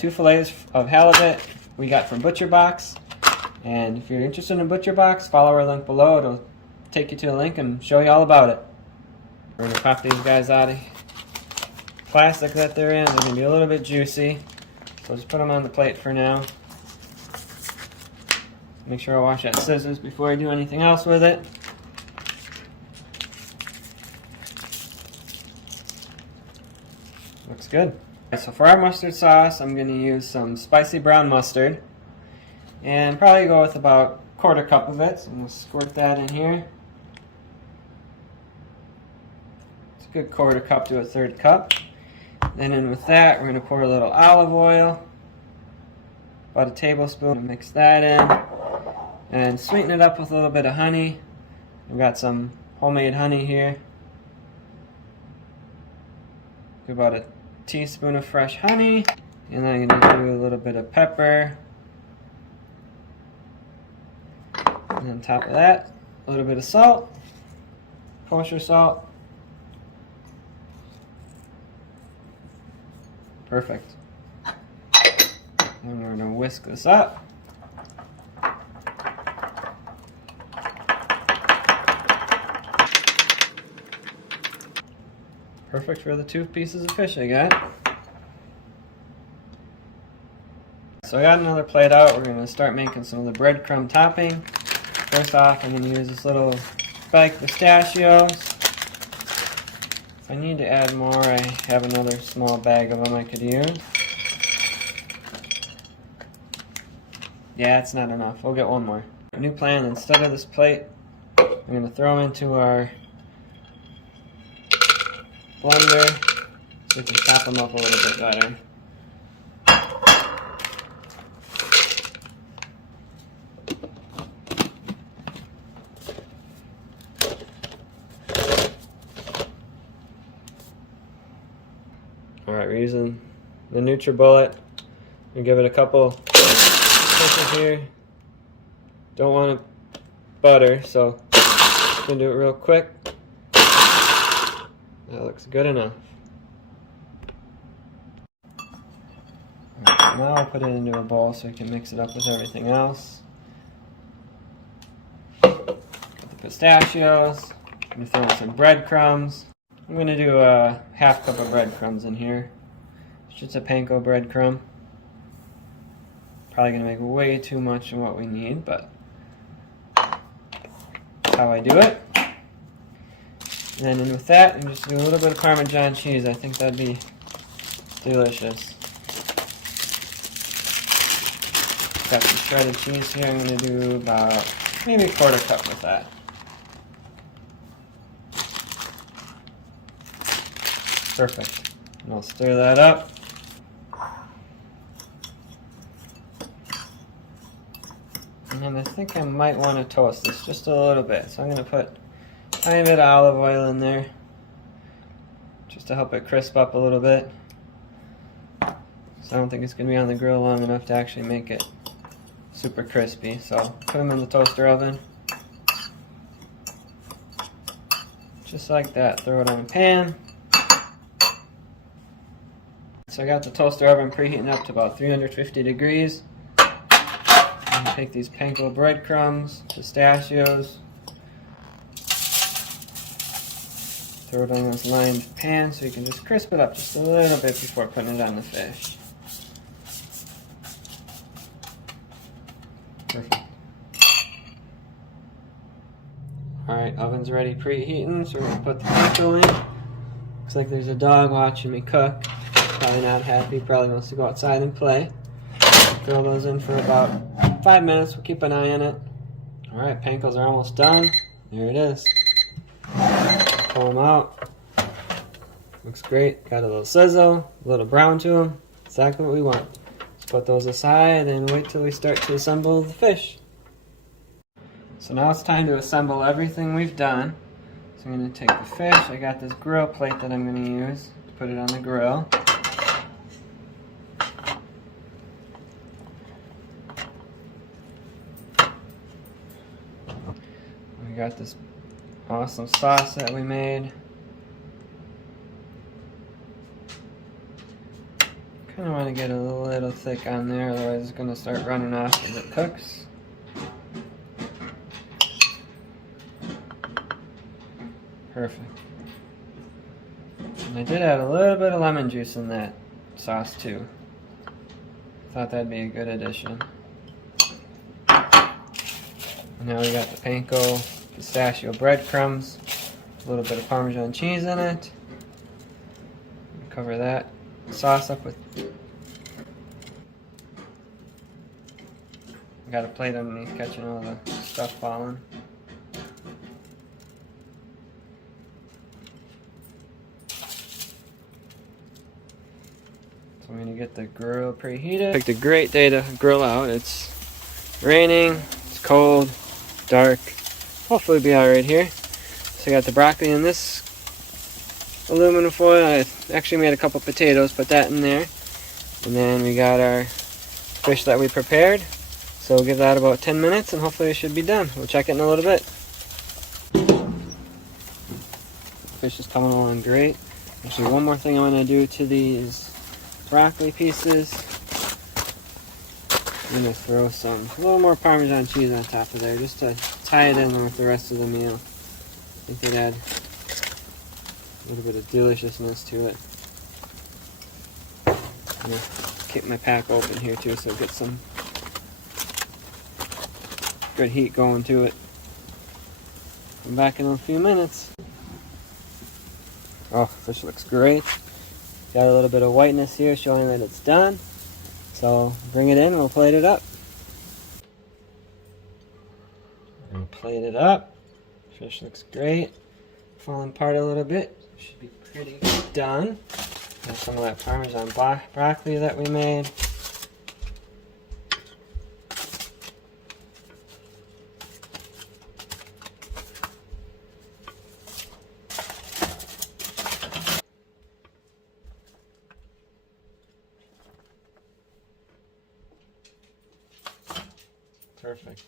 2 fillets of halibut we got from Butcher Box. And if you're interested in Butcher Box, follow our link below. It'll take you to a link and show you all about it. We're going to pop these guys out of plastic that they're in. They're going to be a little bit juicy. So just put them on the plate for now. Make sure I wash that scissors before I do anything else with it. Looks good. So for our mustard sauce, I'm going to use some spicy brown mustard. And probably go with about 1/4 cup of it. So I'm going to squirt that in here. It's a good 1/4 cup to a 1/3 cup. Then in with that, we're going to pour a little olive oil. About a tablespoon. Mix that in. And sweeten it up with a little bit of honey. We've got some homemade honey here. About a teaspoon of fresh honey. And then I'm going to do a little bit of pepper. And on top of that, a little bit of salt, kosher salt. Perfect. And we're going to whisk this up. Perfect for the 2 pieces of fish I got. So I got another plate out. We're going to start making some of the breadcrumb topping. First off, I'm going to use this little spiked pistachios. If I need to add more, I have another small bag of them I could use. Yeah, it's not enough. We'll get one more. A new plan, instead of this plate, I'm going to throw into our blender so we can chop them up a little bit better. Alright, we're using the NutriBullet. We give it a couple pushes here. Don't want to butter, so I'm going to do it real quick. That looks good enough. Right, so now I'll put it into a bowl so we can mix it up with everything else. Got the pistachios. I'm going to throw in some breadcrumbs. I'm going to do a 1/2 cup of breadcrumbs in here. It's just a Panko breadcrumb. Probably going to make way too much of what we need, but that's how I do it. And then in with that, I'm just do a little bit of Parmesan cheese. I think that'd be delicious. Got some shredded cheese here. I'm going to do about maybe 1/4 cup with that. Perfect. And I'll stir that up. And then I think I might want to toast this just a little bit. So I'm going to put a tiny bit of olive oil in there just to help it crisp up a little bit. So I don't think it's going to be on the grill long enough to actually make it super crispy. So put them in the toaster oven. Just like that. Throw it on a pan. So I got the toaster oven preheating up to about 350 degrees. And take these Panko breadcrumbs, pistachios, throw it on this lined pan so you can just crisp it up just a little bit before putting it on the fish. Perfect. Alright, oven's ready preheating, so we're going to put the panko in. Looks like there's a dog watching me cook. Probably not happy, probably wants to go outside and play. Throw those in for about 5 minutes, we'll keep an eye on it. Alright, pankos are almost done. There it is. Pull them out. Looks great. Got a little sizzle, a little brown to them. Exactly what we want. Let's put those aside and wait till we start to assemble the fish. So now it's time to assemble everything we've done. So I'm going to take the fish. I got this grill plate that I'm going to use to put it on the grill. We got this awesome sauce that we made. kind of want to get a little thick on there, otherwise it's going to start running off as it cooks. Perfect. And I did add a little bit of lemon juice in that sauce too. Thought that'd be a good addition. And now we got the Panko Pistachio breadcrumbs, a little bit of Parmesan cheese in it. Cover that sauce up with. Got a plate underneath catching all the stuff falling. So I'm gonna get the grill preheated. Picked a great day to grill out. It's raining, it's cold, dark. Hopefully it'll be alright here. So I got the broccoli in this aluminum foil. I actually made a couple potatoes, put that in there. And then we got our fish that we prepared. So we'll give that about 10 minutes and hopefully it should be done. We'll check it in a little bit. Fish is coming along great. Actually, one more thing I'm going to do to these broccoli pieces. I'm going to throw a little more Parmesan cheese on top of there just to tie it in with the rest of the meal. I think it add a little bit of deliciousness to it. I'm going to keep my pack open here too so get some good heat going to it. I'm back in a few minutes. Oh, fish looks great. Got a little bit of whiteness here showing that it's done. So bring it in and we'll plate it up. And plate it up. Fish looks great. Falling apart a little bit. Should be pretty done. Got some of that Parmesan broccoli that we made. Perfect.